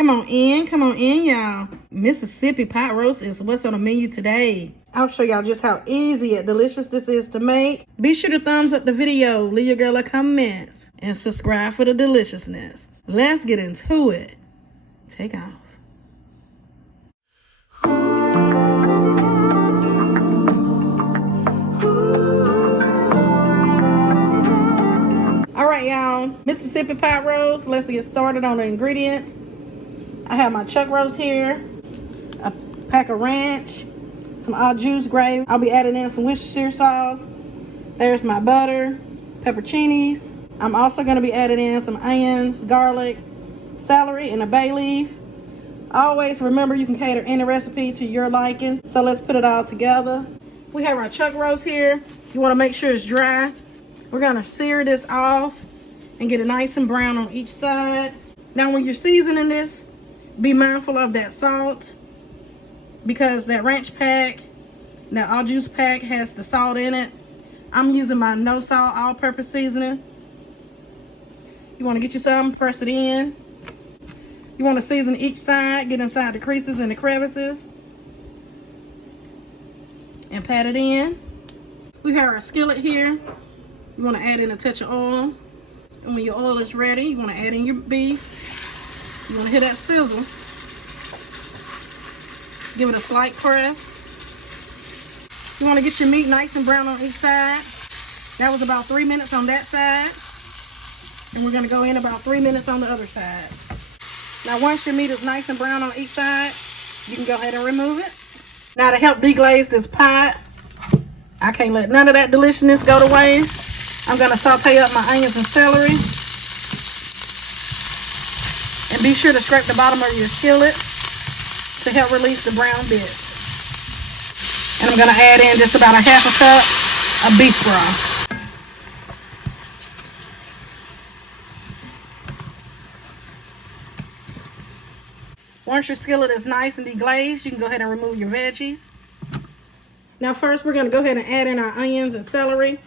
Come on in, y'all. Mississippi pot roast is what's on the menu today. I'll show y'all just how easy and delicious this is to make. Be sure to thumbs up the video, leave your girl a comment, and subscribe for the deliciousness. Let's get into it. Take off. All right, y'all. Mississippi pot roast. Let's get started on the ingredients. I have my chuck roast here, a pack of ranch, some Au Jus gravy. I'll be adding in some Worcestershire sauce. There's my butter, pepperoncinis. I'm also going to be adding in some onions, garlic, celery, and a bay leaf. Always remember you can cater any recipe to your liking. So let's put it all together. We have our chuck roast here. You want to make sure it's dry. We're going to sear this off and get it nice and brown on each side. Now when you're seasoning this, be mindful of that salt, because that ranch pack, that Au Jus pack has the salt in it. I'm using my no salt all-purpose seasoning. You want to get you some, press it in. You want to season each side, get inside the creases and the crevices, and pat it in. We have our skillet here. You want to add in a touch of oil. And when your oil is ready, you want to add in your beef. You want to hear that sizzle. Give it a slight press. You want to get your meat nice and brown on each side. That was about 3 minutes on that side. And we're going to go in about 3 minutes on the other side. Now once your meat is nice and brown on each side, you can go ahead and remove it. Now to help deglaze this pot, I can't let none of that deliciousness go to waste. I'm going to saute up my onions and celery. And be sure to scrape the bottom of your skillet to help release the brown bits. And I'm going to add in just about a half a cup of beef broth. Once your skillet is nice and deglazed, you can go ahead and remove your veggies. Now first we're going to go ahead and add in our onions and celery.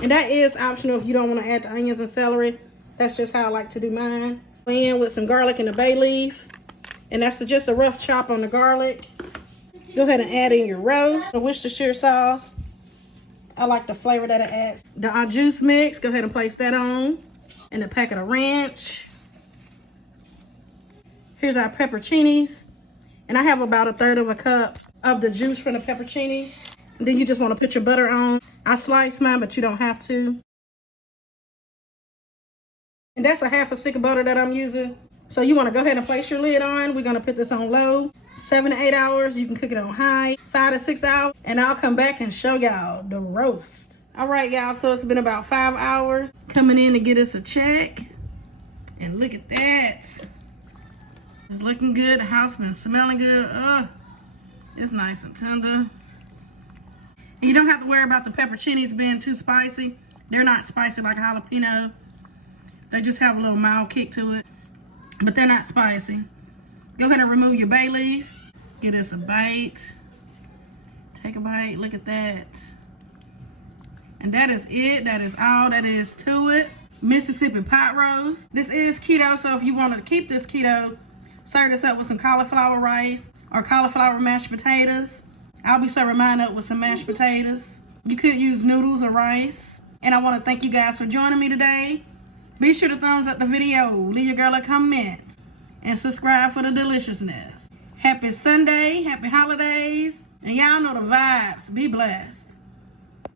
And that is optional if you don't want to add the onions and celery. That's just how I like to do mine. In with some garlic and a bay leaf, and that's just a rough chop on the garlic. Go ahead and add in your roast, the Worcestershire sauce. I like the flavor that it adds. The Au Jus mix, go ahead and place that on, and a packet of ranch. Here's our pepperoncinis, and I have about 1/3 of a cup of the juice from the pepperoncini. And then you just want to put your butter on. I slice mine, but you don't have to. And that's a half a stick of butter that I'm using. So you want to go ahead and place your lid on. We're going to put this on low. 7 to 8 hours. You can cook it on high. 5 to 6 hours. And I'll come back and show y'all the roast. All right, y'all. So it's been about 5 hours. Coming in to get us a check. And look at that. It's looking good. The house been smelling good. It's nice and tender. And you don't have to worry about the pepperoncinis being too spicy. They're not spicy like a jalapeno. They just have a little mild kick to it, but they're not spicy. Go ahead and remove your bay leaf. Get us a bite. Take a bite. Look at that. And that is it. That is all that is to it. Mississippi pot roast. This is keto, so if you want to keep this keto, serve this up with some cauliflower rice or cauliflower mashed potatoes. I'll be serving mine up with some mashed potatoes. You could use noodles or rice. And I want to thank you guys for joining me today. Be sure to thumbs up the video, leave your girl a comment, and subscribe for the deliciousness. Happy Sunday, happy holidays, and y'all know the vibes. Be blessed.